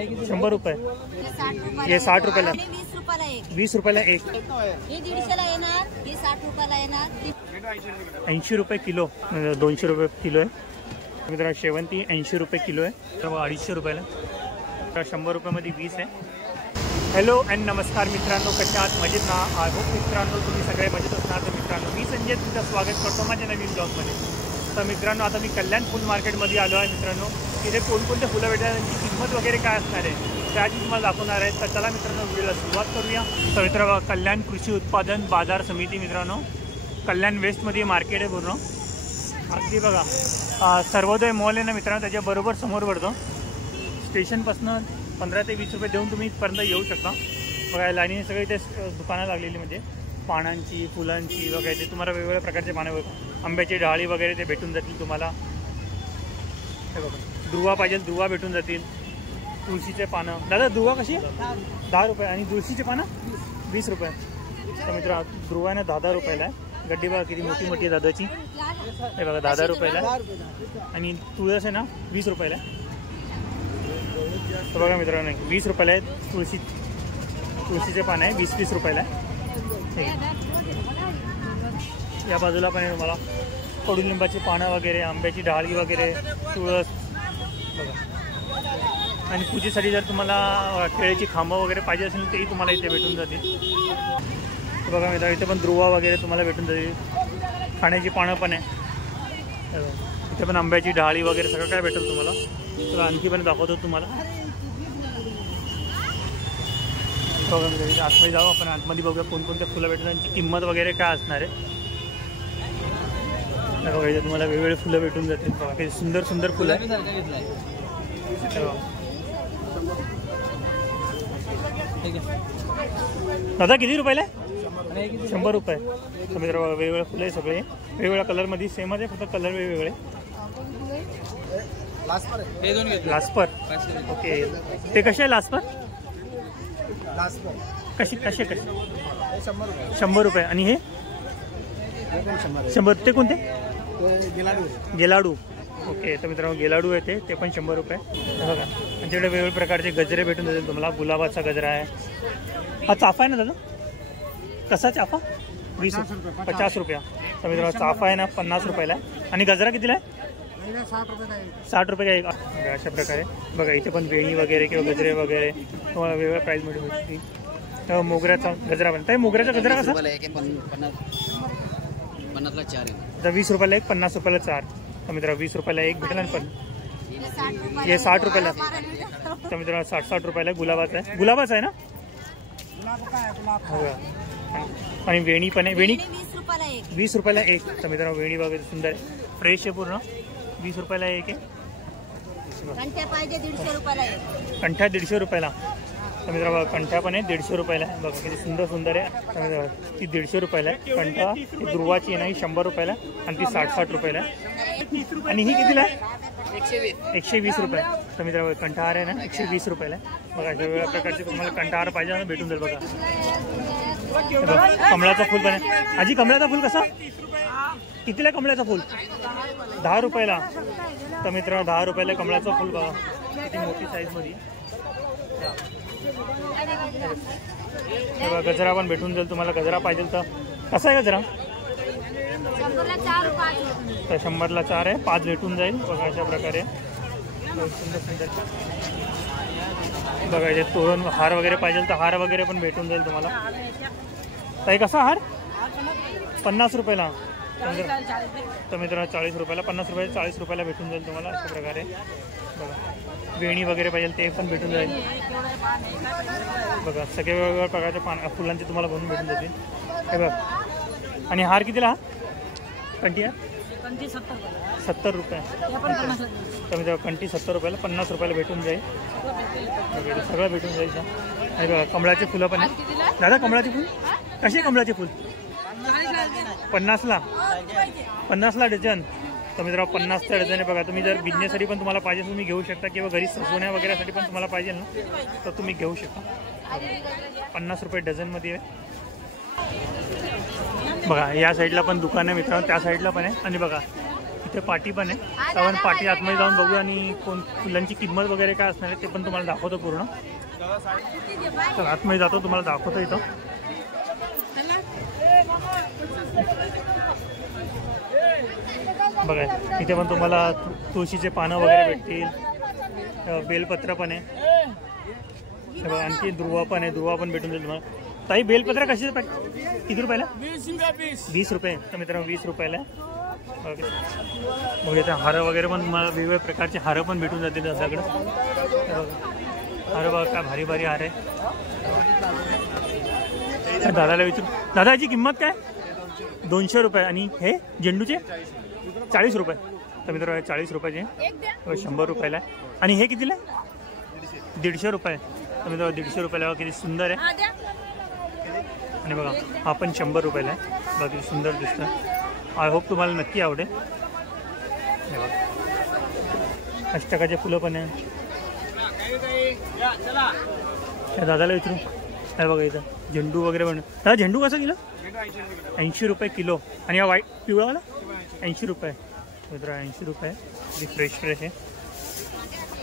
100 रुपये, हे 60 रुपयाला, 20 रुपयाला एक, 80 रुपये किलो, 200 रुपये किलो आहे मित्रांनो। शेवंती 80 रुपये किलो आहे, 250 रुपयाला, 100 रुपयामध्ये 20 आहे। हॅलो अँड नमस्कार मित्रांनो, कशा आहात? मजेत ना? आय होप मित्रांनो तुम्ही सगळे मजेत असणार। तर मित्रांनो मी संजय तुमचं स्वागत करतो माझ्या नवीन ब्लॉगमध्ये। तर मित्रांनो आता मी कल्याण फुल मार्केटमध्ये आलो आहे मित्रांनो। तिथे कोणकोणते फुलं भेटतात, त्यांची किंमत वगैरे काय असणार आहे त्याची तुम्हाला दाखवणार आहे। तर चला मित्रांनो व्हिडिओला सुरुवात करूया। तर मित्रांनो कल्याण कृषी उत्पादन बाजार समिती मित्रांनो, कल्याण वेस्टमध्ये मार्केट आहे पूर्ण। अगदी बघा सर्वोदय मॉल आहे ना मित्रांनो, त्याच्याबरोबर समोर पडतो। स्टेशनपासून 15 ते 20 रुपये देऊन तुम्ही इथपर्यंत येऊ शकता। बघा लाईनीने सगळे ते दुकानं लागलेली, म्हणजे पानांची, फुलांची वगैरे ते तुम्हाला वेगवेगळ्या प्रकारचे पानं, आंब्याची डाळी वगैरे ते भेटून जातील तुम्हाला। हे बघा दुर्वा पाहिजे दुर्वा भेटून जातील, तुळशीचे पानं। दादा दुर्वा कशी आहे? 10 रुपये, आणि तुळशीचे पानं 20 रुपये। तर मित्र दुर्वाने 10 रुपयाला आहे। गड्डी बघा किती मोठी मोठी आहे दादाची, हे बघा 10 रुपयाला, आणि तुळस आहे ना 20 रुपयाला आहे। तर बघा मित्रांनो 20 रुपयाला आहे तुळशीचे पानं आहे, 20-20 रुपयाला आहे। या बाजूला पण आहे तुम्हाला कडुलिंबाची पानं वगैरे, आंब्याची डाळी वगैरे, तुळस बघा। आणि पूजेसाठी जर तुम्हाला केळीची खांबं वगैरे पाहिजे असेल तेही तुम्हाला इथे भेटून जातील। बघा मित्रांनो इथे पण दुर्वा वगैरे तुम्हाला भेटून जातील, खाण्याची पानं पण आहे। इथे पण आंब्याची डाळी वगैरे सगळं काय भेटेल तुम्हाला। तर आणखी पण दाखवतो तुम्हाला। बघा मित्रांनो आतमध्ये जाऊ आपण, आतमध्ये बघूया कोणकोणत्या फुलं भेटतात, त्यांची किंमत वगैरे काय असणार आहे। बघा इथे तुम्हाला वेगवेगळे फुलं भेटून जातील। बघा किती सुंदर सुंदर फुलं आहे। दादा किती रुपयाला आहे? 100 रुपये। तर मित्रांनो वेगवेगळे फुलं आहे, सगळे वेगवेगळ्या कलरमध्ये सेमच आहे, फक्त कलर वेगवेगळे। लास्पर ओके, ते कसे आहे लास्पर? कसे 100 रुपये। आणि हे 100, ते कोणते? गेलाडू ओके। तर मित्रांनो गेलाडू आहे ते पण 100 रुपये। बघा आमच्याकडे वेगवेगळ्या प्रकारचे गजरे भेटून जातील तुम्हाला। गुलाबाचा गजरा आहे, हा चाफा आहे ना दादा? कसा चाफा? 50 रुपया। तर मित्रांनो चाफा आहे ना 50 रुपयाला आहे। आणि गजरा कितीला आहे? 60 रुपये का? अशा प्रकारे बघा इथे पण वेणी वगैरे किंवा गजरे वगैरे तुम्हाला वेगवेगळ्या प्राईस मध्ये भेटतील। तर मोगऱ्याचा गजरा पण, मोगऱ्याचा गजरा कसा? 50ला 4 आहे। तर 20 रुपयाला एक, 50 रुपयाला 4। तर मित्रांनो 20 रुपयाला एक भेटेल, पण हे 60 रुपयाला। तर मित्रांनो 60 रुपयाला गुलाबाचा आहे, गुलाबाचा आहे ना? हो। आणि वेणी पण आहे, वेणी 20 रुपयाला एक। तर मित्रांनो वेणी वगैरे सुंदर फ्रेश आहे पूर्ण, 20 रुपयाला एक आहे। कंठ्या 150 रुपयाला। तर मित्रांनो कंठ्या पण आहे 150 रुपयाला आहे। बघा किती सुंदर सुंदर आहे। ती 150 रुपयाला आहे कंठा। ती दुर्वाची आहे ना, ही 100 रुपयाला, आणि ती 60 रुपयाला आहे। आणि ही कितीला आहे? 120 रुपये। तर मित्रांनो कंठाहार आहे ना 120 रुपयाला आहे। बघा वेगवेगळ्या प्रकारचे तुम्हाला कंठाहार पाहिजे ना भेटून जाईल। बघा कमळाचं फुल पण आहे। आजी कमळाचा फुल कसा कितीला? कमळाचं फुल 10 रुपयाला। तर मित्रांनो 10 रुपयाला कमळाचं फुल। बघा किती मोठी साईज मध्ये। बघा गजरा पण भेटून जाईल तुम्हाला, गजरा पाहिजे तर कसा आहे गजरा? तर 100ला 4 आहे, 5 भेटून जाईल। बघा अशा प्रकारे सुंदर सुंदर। बघा इथे तोरण हार वगैरे पाहिजे तर हार वगैरे पण भेटून जाईल तुम्हाला। ताई कसा हार? 50 रुपयाला। तर मित्रांनो 40 रुपयाला, 50 रुपयाला 40 रुपयाला भेटून जाईल तुम्हाला अशा प्रकारे। बघा वेणी वगैरे पाहिजे ते पण भेटून जाईल। बघा सगळे वेगवेगळ्या प्रकारचे फुलांचे तुम्हाला बनवून भेटून जातील। हे बघा आणि हार कितीला? कंठी हार 70 रुपये। तर मित्रांनो कंठी 70 रुपयाला, 50 रुपयाला भेटून जाईल। वगैरे सगळं भेटून जाईल। आणि बघा कमळाचे फुलं पण आहे। दादा कमळाचे फुल कसे? कमळाचे फुल 50ला डझन। तर मित्रांनो 50चा डझन आहे। बघा तुम्ही जर बिझनेससाठी पण तुम्हाला पाहिजे तुम्ही घेऊ शकता, किंवा घरी सजवण्या वगैरेसाठी पण तुम्हाला पाहिजे ना तर तुम्ही घेऊ शकता। 50 रुपये डझनमध्ये आहे। बघा या साईडला पण दुकान आहे मित्रांनो, त्या साईडला पण आहे। आणि बघा इथे पाटी पण आहे. आपण पाटी आतमध्ये जाऊन बघू आणि कोण फुलांची किंमत वगैरे काय असणार आहे ते पण तुम्हाला दाखवतो पूर्ण. तर आतमध्ये जातो, तुम्हाला दाखवतो इथं. बघा इथे पण तुम्हाला तुळशीचे पानं वगैरे भेटतील, बेलपत्र पण आहे. आणखी दुर्वा पण आहे, दुर्वा पण भेटून जाईल तुम्हाला. ताई बेलपत्र कशी किती रुपयाला? 20 रुपये. तर मित्रांनो 20 रुपयाला. बघा इथे हार वगैरे पण तुम्हाला वेगवेगळ्या प्रकारचे हार पण भेटून जातील सगळं. हार बघा काय भारी भारी हार आहे. दादाला विचारू, दादा याची किंमत काय? 200 रुपये. आणि हे झेंडूचे 40 रुपये. तर मित्रांनो 40 रुपयाचे, 100 रुपयाला आहे. आणि हे कितीला आहे? 150 रुपये. तर मित्रांनो 150 रुपयाला. किती सुंदर आहे. आणि बघा हा पण 100 रुपयाला आहे. बघा किती सुंदर दिसतं. आय होप तुम्हाला नक्की आवडेल. अष्टकाचे फुलं पण आहे. दादाला विचारू. काय बघा इथं झेंडू वगैरे पण. दादा झेंडू कसं किलो? 80 रुपये किलो. आणि हा व्हाईट पिवळावाला 80 रुपये. मित्र 80 रुपये. फ्रेश फ्रेश आहे.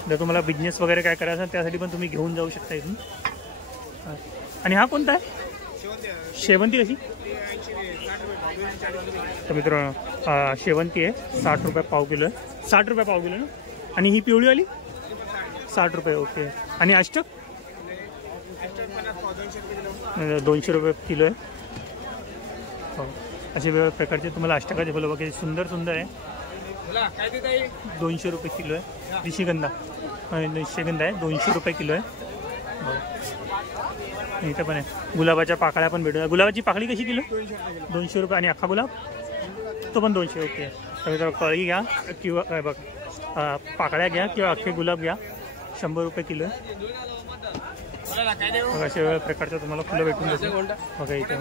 जर तुम्हाला बिझनेस वगैरे काय करायचं त्यासाठी पण तुम्ही घेऊन जाऊ शकता इथून. आणि हा कोणता आहे? शेवंती कशी? तर मित्रांनो शेवंती आहे 60 रुपये पाव किलो आहे. 60 रुपये पाव किलो ना. आणि ही पिवळीवाली 60 रुपये. ओके. आणि अष्टक 200 रुपये किलो आहे. हो असे वेगवेगळ्या प्रकारचे तुम्हाला अष्टकाचे फुलं बघा सुंदर सुंदर आहे. 200 रुपये किलो आहे. निशिगंधा आहे 200 रुपये किलो आहे. इथं पण आहे गुलाबाच्या पाकळ्या पण भेटू. गुलाबाची पाकळी कशी किलो? 200 रुपये. आणि अख्खा गुलाब तो पण 200. ओके. तर कळी घ्या किंवा काय बघ पाकळ्या घ्या किंवा अख्खे गुलाब घ्या 100 रुपये किलो आहे. बघा अशा वेगवेगळ्या प्रकारच्या तुम्हाला फुलं भेटून जातील. बघा इथे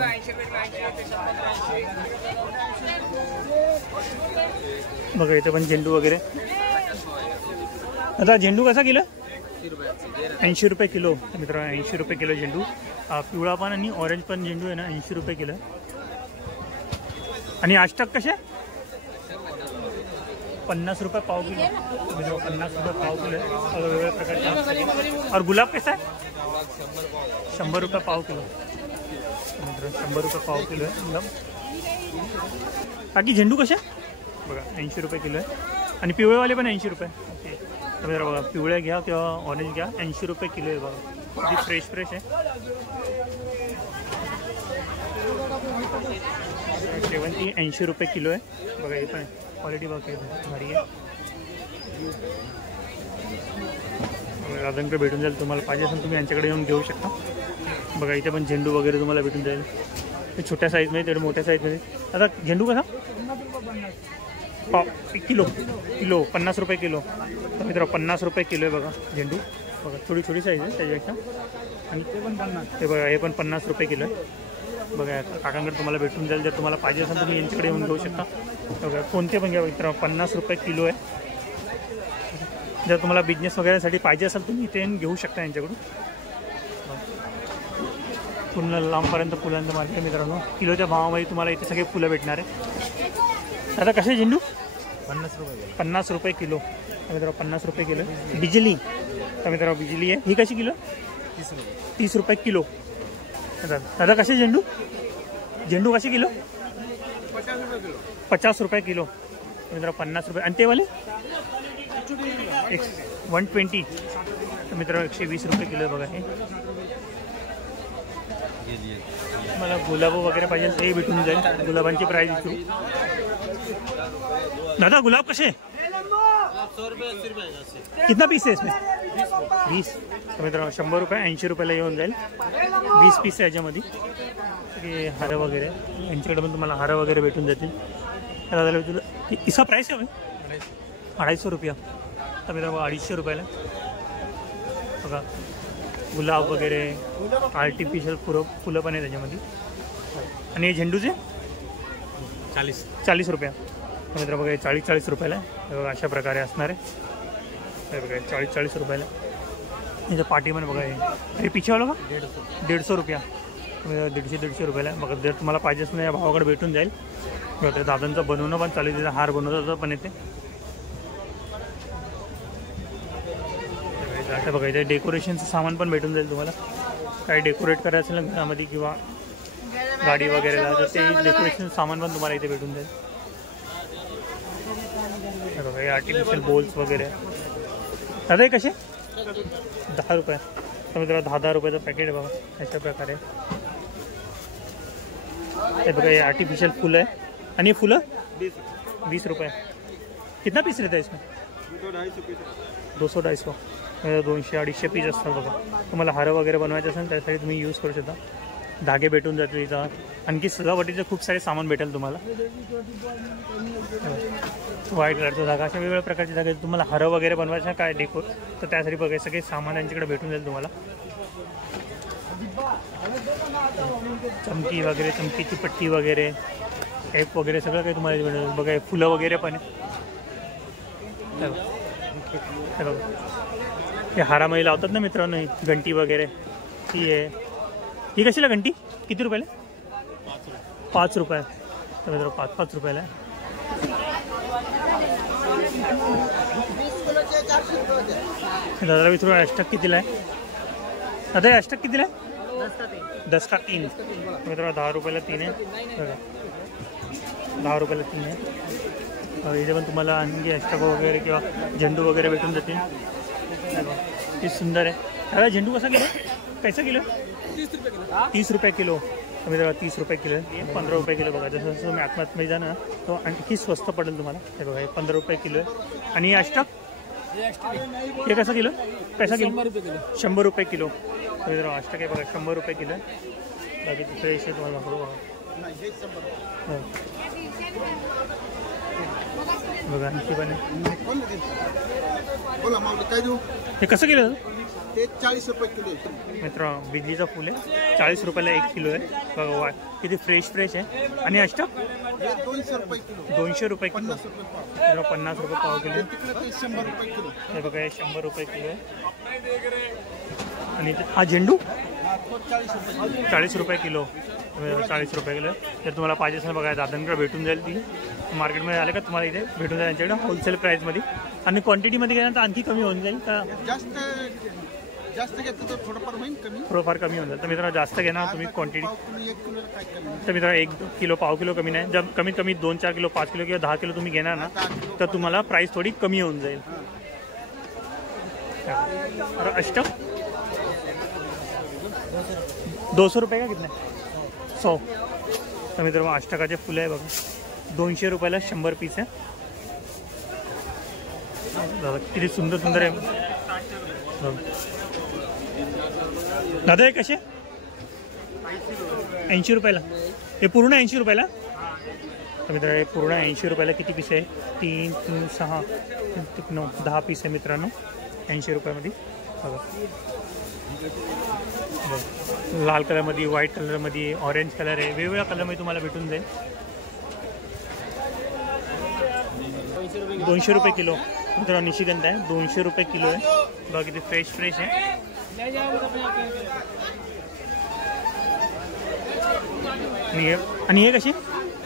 बघा इथे पण झेंडू वगैरे. आता झेंडू कसा किलो? 80 रुपये किलो. मित्रांनो 80 रुपये किलो झेंडू. पिवळा पण आणि ऑरेंज पण झेंडू आहे ना 80 रुपये किलो. आणि अष्टक कसे? 50 रुपये पाव किलो. 50 रुपये पाव किलो आहे. वेगवेगळ्या प्रकारचे. और गुलाब कैसा आहे? 100 रुपये पाव किलो. मित्रांनो 100 रुपये पाव किलो आहे गुलाब. बाकी झेंडू कसे? बघा 80 रुपये किलो आहे. आणि पिवळेवाले पण 80 रुपये. ओके. तर मित्र बघा पिवळ्या घ्या किंवा ऑरेंज घ्या 80 रुपये किलो आहे. बघा किती फ्रेश फ्रेश आहे. शेवंती 80 रुपये किलो आहे. बघा हे पण क्वालिटी बघा भारी आहे. दादांकडे भेटून जाईल. तुम्हाला पाहिजे असेल तुम्ही यांच्याकडे येऊन घेऊ शकता. बघा इथे पण झेंडू वगैरे तुम्हाला भेटून जाईल. छोट्या साईजमध्ये तेवढे मोठ्या साईजमध्ये. आता झेंडू कसा? पाव किलो 50 रुपये किलो. तर मित्र 50 रुपये किलो आहे. बघा झेंडू बघा थोडी थोडी साईज आहे त्याच्यापेक्षा. आणि ते पण 50. ते बघा हे पण 50 रुपये किलो आहे. बघा काकांकडे तुम्हाला भेटून जाईल. जर तुम्हाला पाहिजे असेल तुम्ही यांच्याकडे येऊन घेऊ शकता. बघा कोणते पण घ्या मित्र 50 रुपये किलो आहे. जर तुम्हाला बिझनेस वगैरेसाठी पाहिजे असेल तुम्ही इथे येऊन घेऊ शकता यांच्याकडून. पूर्ण लांबपर्यंत फुलांचं मार्केट मित्रांनो. किलोच्या भावामध्ये तुम्हाला इथे सगळे फुलं भेटणार आहे. आता कसे झेंडू? 50 रुपये. 50 रुपये किलो. मित्रांनो 50 रुपये किलो. बिजली तर मित्रांनो बिजली आहे. ही कशी किलो? 30 रुपये किलो. दादा कसे झेंडू? झेंडू कसे किलो? 50 रुपये किलो. मित्रांनो 50 रुपये. आणि ते वाले 120. तर मित्रांनो 120 रुपये किलो आहे. बघा हे मला गुलाब वगैरे पाहिजे ते भेटून जाईल. गुलाबांची प्राइस विचारू. दादा गुलाब कसे? 100 रुपये 80 रुपये. कितना पीस है इसमें? 20. तर मित्रांनो 100 रुपये 80 रुपयाला येऊन जाईल. 20 पीस आहे याच्यामध्ये. हार वगैरे यांच्याकडे पण तुम्हाला हार वगैरे भेटून जातील. दादाला तुला इसका प्राइस आहे 250 रुपया. तर मित्रांनो 250 रुपयाला. बघा गुलाब वगैरे आर्टिफिशियल फुलं पण आहे त्याच्यामध्ये. आणि हे झेंडूचे 40 रुपया. मित्र बघा 40 रुपयाला आहे. बघा अशा प्रकारे असणार आहे. बघा 40 रुपयाला. इथं पाठी पण बघा हे पीछे वाला का 150 रुपया. 150 रुपयाला आहे बघा. जर तुम्हाला पाहिजे असेल या भावाकडे भेटून जाईल. बघा दादांचं बनवणं पण चालू आहे, तिथं हार बनवतं पण येते. आता बघा इथे डेकोरेशनचं सामान पण भेटून जाईल तुम्हाला. काही डेकोरेट करायचं असेल ना घरामध्ये किंवा गाडी वगैरेला, तर ते डेकोरेशन सामान पण तुम्हाला इथे भेटून जाईल. बघा हे आर्टिफिशियल बोल्स वगैरे. दादा हे कसे 10 रुपये. तर मित्रांनो 10-10 रुपयाचं पॅकेट आहे बघा अशा प्रकारे. हे बघा हे आर्टिफिशियल फुलं आहे. आणि हे फुलं 20 रुपये. कितना पीस रहता है इसमें? 200-250. 200-250 पीस असतात बघा. तुम्हाला हार वगैरे बनवायचं असेल त्यासाठी तुम्ही यूज करू शकता. धागे भेटून जातील इथं. आणखी सजावटीचे खूप सारे सामान भेटेल तुम्हाला. व्हाईट कलरचा धागा, अशा वेगवेगळ्या प्रकारचे धागे. तुम्हाला हार वगैरे बनवायचं काय डेकोर, तर त्यासाठी बघा सगळे सामान त्यांच्याकडे भेटून जाईल तुम्हाला. चमकी वगैरे, चमकीची पट्टी वगैरे, टेप वगैरे सगळं काही तुम्हाला भेटेल बघा. हे फुलं वगैरे पण आहे. हे हारामध्ये लावतात ना मित्रांनो, घंटी वगैरे ही आहे. ही कशीला घंटी किती रुपयाला? 5 रुपये. तर मित्रांनो 5-5 रुपयाला आहे. दादा विचारू अष्टक कितीला आहे? दादा अष्टक कितीला आहे? 10 का 3. मित्रांनो 10 रुपयाला 3 आहे बघा. 10 रुपयाला 3 आहे. इथे पण तुम्हाला आणखी अष्टक वगैरे किंवा झेंडू वगैरे भेटून जातील. ती सुंदर आहे. दादा झेंडू कसा किलो? कैसा किलो? 30 रुपये किलो. मित्रांनो 30 रुपये किलो आहे. 15 रुपये किलो बघा. जसं जसं तुम्ही आत्महत्या जाणार तो आणखी स्वस्त पडेल तुम्हाला. हे बघा हे 15 रुपये किलो आहे. आणि अष्टक हे कसं किलो? पैसा किलो? 100 रुपये किलो. मित्रांनो अष्टक आहे बघा 100 रुपये किलो आहे. बाकी फ्रेश आहे तुम्हाला दाखवतो बघा. बघा आणखी पण आहे. हे कसं किलो? ते 40 रुपये किलो. मित्रांनो बिजलीचं फुल आहे. 40 रुपयाला 1 किलो आहे बघा. वा किती फ्रेश आहे. आणि अष्टक 200 रुपये किलो. 200 रुपये किलो. 50 रुपये पाव किलो. 100 रुपये किलो. हे बघा हे 100 रुपये किलो आहे. आणि हा झेंडू 40 रुपये किलो. 40 रुपये किलो. जर तुम्हाला पाहिजे असेल बघा दादांकडे भेटून जाईल. ती मार्केटमध्ये आले का तुम्हाला इथे भेटून जाईल त्यांच्याकडे होलसेल प्राईसमध्ये. आणि क्वांटिटीमध्ये गेल्यानंतर आणखी कमी होऊन जाईल. का जास्त घेतलं तर थोडंफार होईल कमी. थोडंफार कमी होऊन जाईल. तर मित्रांनो जास्त घेणार तुम्ही क्वांटिटी. तर मित्रांनो 1 किलो पाव किलो कमी नाही. जर कमीत कमी 2-4 किलो 5 किलो किंवा 10 किलो तुम्ही घेणार ना तर तुम्हाला प्राईस थोडी कमी होऊन जाईल. अष्टक 200 रुपये का कितना? 100. तर मित्रांनो अष्टकाचे फुलं आहे बघा. 200 रुपयाला 100 पीस आहे. दादा किती सुंदर सुंदर आहे. दादा हे कसे? 80 रुपयाला. हे पूर्ण 80 रुपयाला. तर मित्रांनो हे पूर्ण 80 रुपयाला किती पीस आहे? 3, 3, 6, 9, 10 पीस आहे मित्रांनो 80 रुपयामध्ये बघा. लाल कलरमध्ये, व्हाईट कलरमध्ये, ऑरेंज कलर आहे. वेगवेगळ्या कलरमध्ये तुम्हाला भेटून जाईल. 200 रुपये किलो. मित्रांनो निशिगंध आहे 200 रुपये किलो आहे बघा. किती फ्रेश आहे. आणि हे कसे?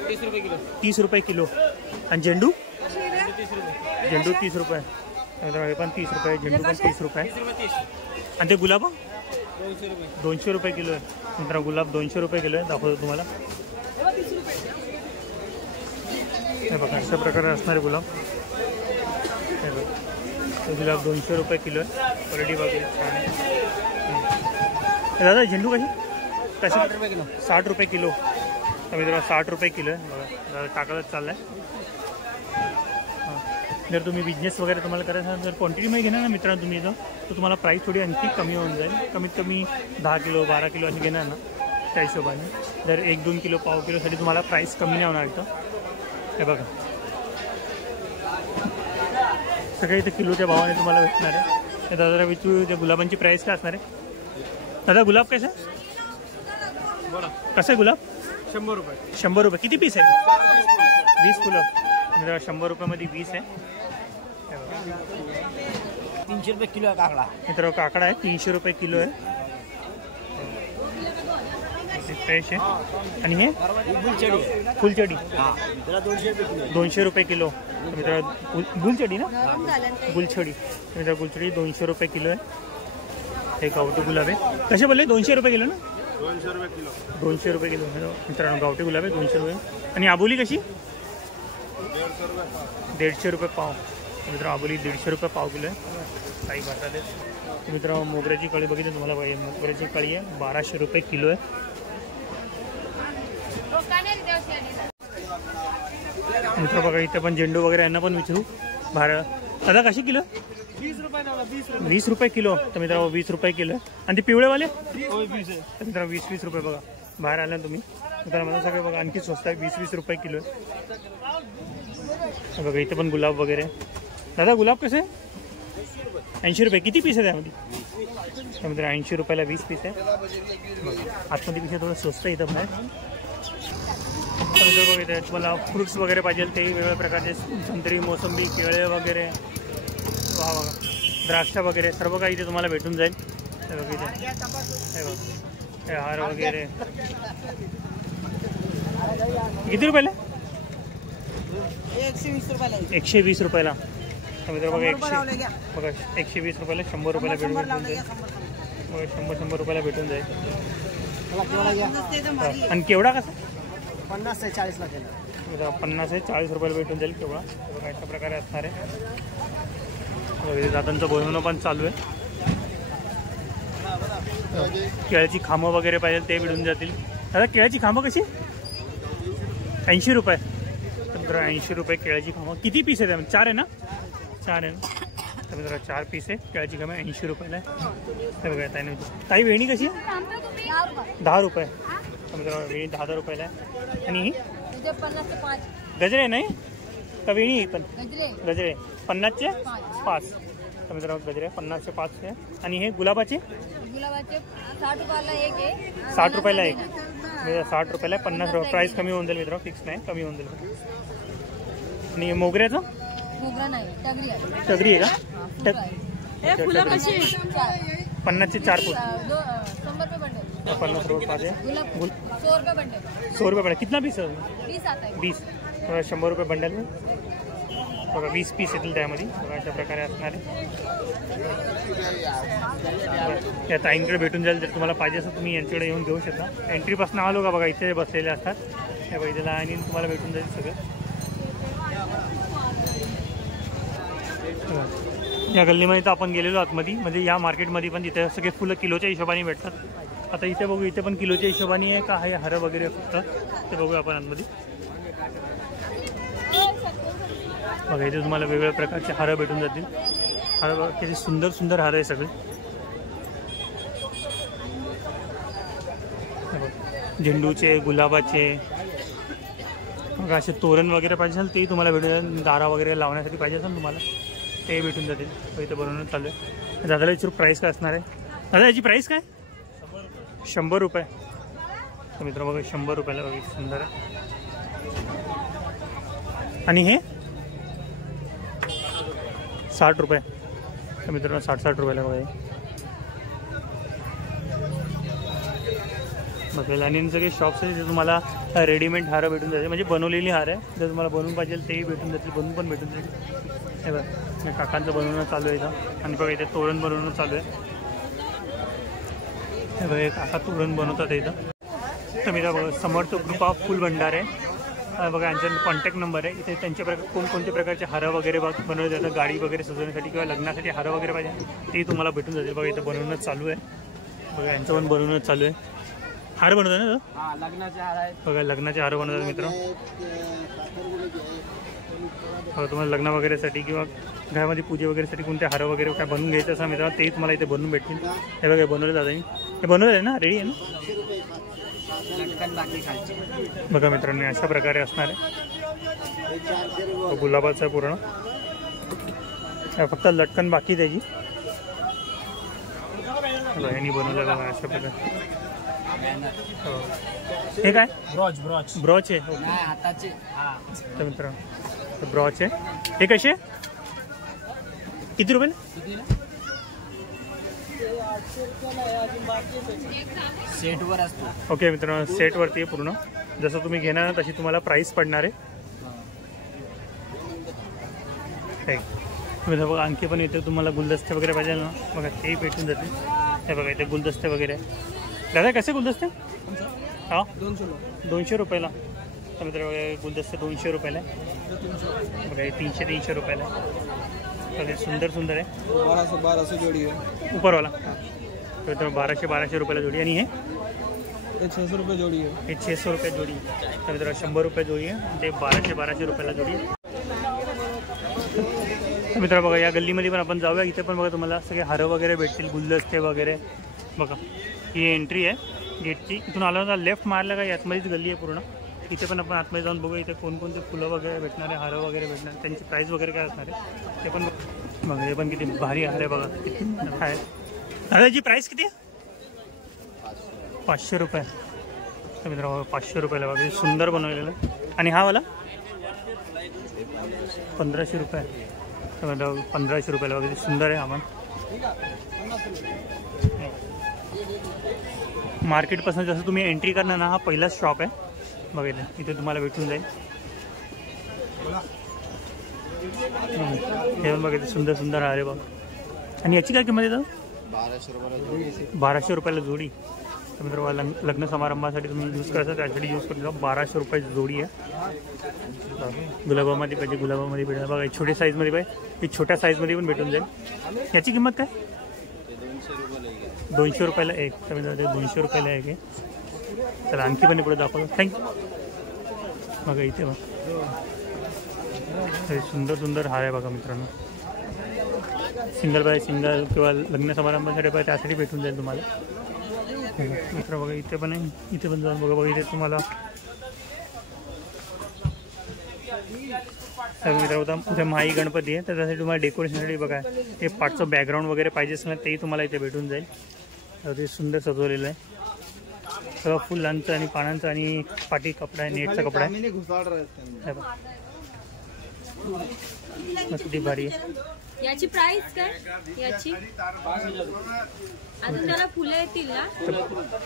30 रुपये किलो. 30 रुपये किलो. आणि झेंडू? झेंडू 30 रुपये. हे पण 30 रुपये. झेंडू पण 30 रुपये. आणि ते गुलाब 200 रुपये किलो आहे. मित्रांनो गुलाब 200 रुपये किलो आहे. दाखवतो तुम्हाला. हे बघा अशा प्रकारे असणारे गुलाब. हे बघा गुलाब 200 रुपये किलो आहे. क्वालिटी वगैरे छान आहे. दादा झेंडू कशी? 60 रुपये किलो. 60 रुपये किलो. तर मित्रांनो 60 रुपये किलो आहे बघा. दादा टाकतच चाललं आहे. जर तुम्ही बिझनेस वगैरे तुम्हाला करायचं असेल, जर क्वांटिटीमध्ये घेणार ना मित्रांनो तुम्ही इथं, तर तुम्हाला प्राईस थोडी आणखी कमी होऊन जाईल. कमीत कमी 10 किलो 12 किलो अशी घेणार ना त्या हिशोबाने. जर 1-2 किलो पाव किलोसाठी तुम्हाला प्राईस कमी नाही होणार इथं. हे बघा सगळे इथे किलोच्या भावाने तुम्हाला भेटणार आहे. हे दादा विचारू त्या गुलाबांची प्राईस काय असणार आहे? दादा गुलाब कसं आहे? कसं आहे गुलाब? 100 रुपये. 100 रुपये. किती पीस आहे? 20 फुलं. 100 रुपयामध्ये 20 आहे. 300 रुपये किलो आहे काकडा. मित्रांनो काकडा आहे 300 रुपये किलो आहे. फ्रेश आहे. आणि हे फुलचडी 200 रुपये किलो. तर मित्रांनो गुलछडी ना, गुलछडी मित्रांनो, गुलछडी 200 रुपये किलो आहे. हे गावठी गुलाब आहे. कसे बोलले? 200 रुपये किलो ना. 200 रुपये किलो मित्रांनो गावठी गुलाब आहे 200 रुपये. आणि आबोली कशी? 150 रुपये पाव. मित्रांनो आबोली 150 रुपये पाव किलो आहे. काही भारतात आहे. मित्रांनो मोगऱ्याची कळी बघितली तुम्हाला पाहिजे. मोगऱ्याची कळी आहे 1200 रुपये किलो आहे. मित्र बघा इथे पण झेंडू वगैरे यांना पण विचारू. दादा कशी किलो? 20 रुपये किलो. तर मित्रांनो 20 रुपये किलो आहे. आणि ते पिवळेवाले? तर मित्रांनो 20 रुपये बघा. बाहेर आल्या तुम्ही मित्रांनो मला सगळे बघा आणखी स्वस्त आहे. 20 रुपये किलो आहे. बघा इथे पण गुलाब वगैरे. दादा गुलाब कसे? 80 रुपये. किती पीस आहे त्यामध्ये? तर मित्रांनो 80 रुपयाला 20 पीस आहे. आतमध्ये पीस थोडं स्वस्त आहे इथं बाहेर. तर बघा इथे तुम्हाला फ्रुट्स वगैरे पाहिजे ते वेगवेगळ्या प्रकारचे संत्री, मोसंबी, केळे वगैरे वा बघा द्राक्ष वगैरे सर्व काही इथे तुम्हाला भेटून जाईल. हे बघा इथे हे बघा हे हार वगैरे. किती रुपयाला? 120 रुपयाला. मित्र बघा 120 रुपयाला 100 रुपयाला भेटून जाईल. बघा 100 रुपयाला भेटून जाईल. आणि केवढा कसा? 50 से 40 ला केला. 50 से 40 रुपयाला भेटून जाईल केवढा. बघा अशा प्रकारे असणार आहे. दातांचं बनवणं पण चालू आहे. केळ्याची खांबं वगैरे पाहिजे ते भेटून जातील. दादा केळ्याची खांबं कशी? 80 रुपये. तर 80 रुपये केळ्याची खांबं. किती पीस आहे त्यामध्ये? 4 आहे ना? 4 आहे ना. तर मित्र 4 पीस आहे केळ्याची खांबं 80 रुपयाला आहे. बघा त्याने काही वेणी कशी? 10 रुपये. तर मित्र वेणी 10 रुपयाला आहे. आणि ही गजरे नाही का वेणी? पण गजरे 50चे 5. तर मित्र गजरे 50चे 5 आहे. आणि हे गुलाबाचे 60 रुपयाला एक. 60 रुपयाला 50 रुपये. प्राईस कमी होऊन जाईल मित्र, फिक्स नाही, कमी होऊन जाईल. आणि मोगऱ्याचं? टगरी आहे का? 50चे 4 फूट. 50 रुपये 5 आहे. 100 रुपये बंडल. कितना पीस आहे? 20. 100 रुपये बंडल. बघा 20 पीस येतील त्यामध्ये. बघा अशा प्रकारे असणार आहे. या ताईंकडे भेटून जाईल. जर तुम्हाला पाहिजे असं तुम्ही यांच्याकडे येऊन घेऊ शकता. एंट्रीपासून आलो का बघा इथे बसलेले असतात. हे बघा इथे आणि तुम्हाला भेटून जाईल सगळं. या गल्लीमध्ये तर आपण गेलेलो आतमध्ये, म्हणजे या मार्केटमध्ये पण तिथे सगळे फुलं किलोच्या हिशोबाने भेटतात. आता इथे बघू इथे पण किलोच्या हिशोबाने आहे का आहे हार वगैरे फक्त ते बघू आपण आतमध्ये. बघा इथे तुम्हाला वेगवेगळ्या प्रकारचे हार भेटून जातील. हार बघा किती सुंदर सुंदर हार आहे सगळे. झेंडूचे, गुलाबाचे. बघा असे तोरण वगैरे पाहिजे असेल तेही तुम्हाला भेटून जाईल. दारा वगैरे लावण्यासाठी पाहिजे असेल तुम्हाला ते भेटून जातील. इथे बनवून चालू आहे. दादाला याची प्राईस काय असणार आहे? दादा याची प्राईस काय? 100 रुपये. तर मित्र बघा 100 रुपयाला बघा सुंदर आहे. आणि हे 60 रुपये. तर मित्रांनो 60 रुपयाला बघा. बघेल आणि सगळे शॉप्स आहे तिथे तुम्हाला रेडीमेड हार भेटून जाते, म्हणजे बनवलेली हार आहे. जर तुम्हाला बनवून पाहिजे तेही भेटून जातील, बनवून पण भेटून जाईल. हे बघा काकांचं बनवणं चालू आहे इथं. आणि बघा इथे तोरण बनवणं चालू आहे. हे बघा काका तोरण बनवतात इथं. तर मी बघा समर्थ कृपा फुल भंडार आहे. बघा यांचा कॉन्टॅक्ट नंबर आहे. इथे त्यांच्या कोणकोणत्या प्रकारचे हार वगैरे बनवले जातात. गाडी वगैरे सजवण्यासाठी किंवा लग्नासाठी हार वगैरे पाहिजे तेही तुम्हाला भेटून जातील. बघा इथं बनवणं चालू आहे. बघा यांचं पण बनवणं चालू आहे. हार बनवतात ना? लग्नाचे हार आहेत बघा लग्नाचे हार बनवतात मित्र. तुम्हाला लग्न वगैरेसाठी किंवा घरामध्ये पूजे वगैरेसाठी कोणते हार वगैरे काय बनवून घ्यायचं असं मित्रांनो तेही तुम्हाला इथे बनवून भेटतील. हे बघा बनवले जातात. हे बनवलं आहे ना? रेडी आहे ना? बघा मित्रांनो अशा प्रकारे असणार आहे. गुलाबाचं पूर्ण फक्त लटकन बाकी त्याची यांनी बनवलं बघा अशा प्रकारे. हे काय? ब्रॉच आहे. तर मित्रांनो ब्रॉच आहे. हे कसे? किती रुपये? सेटवर असतो. ओके मित्रांनो, सेटवरती आहे पूर्ण. जसं तुम्ही घेणार ना तशी तुम्हाला प्राईस पडणार आहे. तुम्ही बघा आणखी पण इथे तुम्हाला गुलदस्ते वगैरे पाहिजे ना, बघा तेही भेटून जाते. हे बघा इथे गुलदस्ते वगैरे आहे. दादा कसे गुलदस्ते? हां 200 रुपयाला. तर मित्र गुलदस्ते 200 रुपयाला आहे. बघा हे 300 रुपयाला आहे. बघा सुंदर सुंदर आहे. 1200 जोडी आहे उपरवाला. तर 1200 रुपयाला जोडी. आणि हे 600 रुपये जोडी आहे. हे 600 रुपये जोडी. तर मित्र 100 रुपये जोडी आहे. ते 1200 रुपयाला जोडी आहे. मित्र बघा या गल्लीमध्ये पण आपण जाऊया. इथे पण बघा तुम्हाला सगळे हारं वगैरे भेटतील, गुलदस्ते वगैरे. बघा ही एंट्री आहे गेटची. इथून आलं ना लेफ्ट मारलं का आतमध्येच गल्ली आहे पूर्ण. इथे पण आपण आतमध्ये जाऊन बघूया इथे कोणकोणते फुलं वगैरे भेटणार आहे, हारं वगैरे भेटणार, त्यांची प्राईस वगैरे काय असणार आहे ते पण बघा. हे पण किती भारी हार आहे बघा. किती आहे दादाची प्राईस किती आहे? 500 रुपये. तर मित्र 500 रुपयाला बघा. सुंदर बनवलेलं आहे. आणि हा वाला 1500 रुपये. 1500 रुपयाला वगैरे सुंदर आहे आम्हाला. मार्केटपासून जसं तुम्ही एंट्री करणार ना, हा पहिलाच शॉप आहे बघा. इथे तुम्हाला भेटून जाईल. हे पण बघा सुंदर सुंदर आहे बघा. आणि याची काय किंमत आहे? 1200 रुपयाला जोडी. तर मित्र लग्न समारंभासाठी तुम्ही यूज करायचं त्यासाठी यूज करू शकता. 1200 रुपयाची जोडी आहे. गुलाबामध्ये पाहिजे गुलाबामध्ये भेटेल बघा. छोट्या साईजमध्ये पाहिजे ही छोट्या साईजमध्ये पण भेटून जाईल. याची किंमत काय? 200 रुपयाला एक. तर मित्रांनो 200 रुपयाला एक आहे. चला आणखी पण पुढे दाखवतो. थँक्यू. बघा इथे बघा सुंदर सुंदर हार आहे बघा मित्रांनो. सिंगल बाय सिंगल किंवा लग्न समारंभासाठी पाहिजे त्यासाठी भेटून जाईल तुम्हाला. मित्र बघा इथे पण आहे. इथे पण जाऊन बघा. इथे तुम्हाला मित्र होता उद्या माई गणपती आहे तर त्यासाठी तुम्हाला डेकोरेशनसाठी बघा हे पाठचं बॅकग्राऊंड वगैरे पाहिजे असेल ना तेही तुम्हाला इथे भेटून जाईल. ते सुंदर सजवलेलं आहे सगळं फुलांचं आणि पानांचं. आणि पाठी कपडा आहे, नेटचा कपडा आहे. मस्त भारी आहे. याची प्राइस काय? याची अजून त्याला फुलं येतील ना?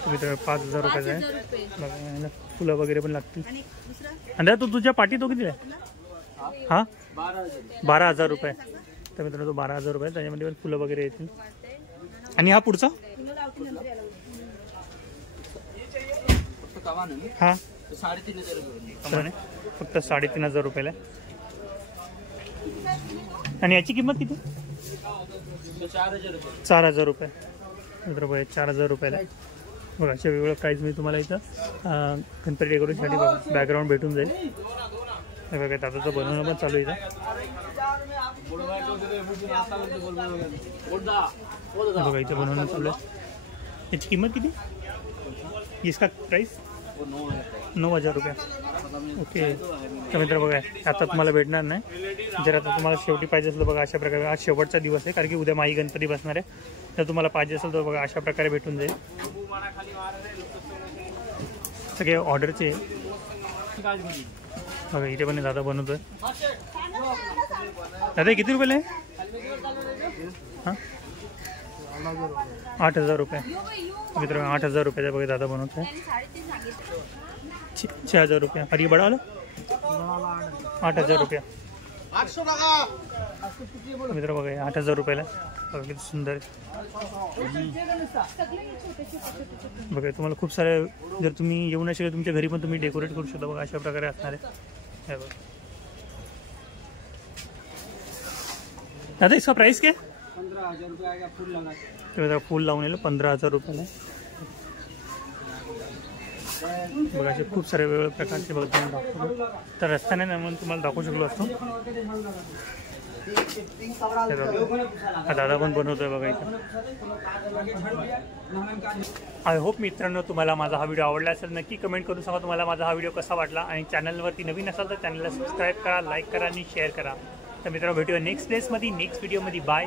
मित्र 5000 रुपयाचं आहे बघा. फुलं वगैरे पण लागतील. आणि तू तुझ्या पाठी तो किती आहे? हां 12,000 रुपये. तर मित्रांनो तो 12,000 रुपये. त्याच्यामध्ये पण फुलं वगैरे येतील. आणि हा पुढचा हा 3,500 रुपये. फक्त 3,500 रुपयाला. आणि याची किंमत किती? 4,000 रुपये. मित्र बघा 4,000 रुपयाला बघा. अशा वेगवेगळ्या प्राईज मी तुम्हाला इथं गणपती डेकोरेशनसाठी बघा बॅकग्राऊंड भेटून जाईल. बघा दादाचं बनवणं पण चालू आहे इथं. बघा इथं बनवणं चालू आहे. याची किंमत किती? इसका प्राईस 9,000 रुपये. ओके. तर मित्र बघा आता तुम्हाला भेटणार नाही. जर आता तुम्हाला शेवटी पाहिजे असेल तर बघा अशा प्रकारे. आज शेवटचा दिवस आहे कारण की उद्या माई गणपती बसणार आहे. तर तुम्हाला पाहिजे असेल तर बघा अशा प्रकारे भेटून जाईल. सगळे ऑर्डरचे बघा. इथे पण दादा बनवतोय. दादा किती रुपयाला आहे? हां 8,000 रुपये. मित्र 8,000 रुपयाचा बघा दादा बनवतोय. 6,000 रुपये. अरे बडा वाला 8,000 रुपये. मित्र बघा 8,000 रुपयाला बघा किती सुंदर आहे. बघा तुम्हाला खूप सारे जर तुम्ही येऊ नाही शकत तुमच्या घरी पण तुम्ही डेकोरेट करू शकता बघा. अशा प्रकारे असणार आहे. बघा दादा इसका प्राइस क्या? 15,000 रुपये आएगा फूल लगा के. फूल लावून 15,000 रुपयाला. बघा असे खूप सारे वेगवेगळ्या प्रकारचे बघा तुम्हाला दाखवतो. तर रस्त्याने नाही म्हणून तुम्हाला दाखवू शकलो असतो. दादा पण बनवतोय बघा इथं. आय होप मित्रांनो तुम्हाला माझा हा व्हिडिओ आवडला असेल. नक्की कमेंट करून सांगा तुम्हाला माझा हा व्हिडिओ कसा वाटला. आणि चॅनलवरती नवीन असाल तर चॅनलला सबस्क्राईब करा, लाईक करा आणि शेअर करा. तर मित्रांनो भेटूया नेक्स्ट प्लेसमध्ये नेक्स्ट व्हिडिओमध्ये. बाय.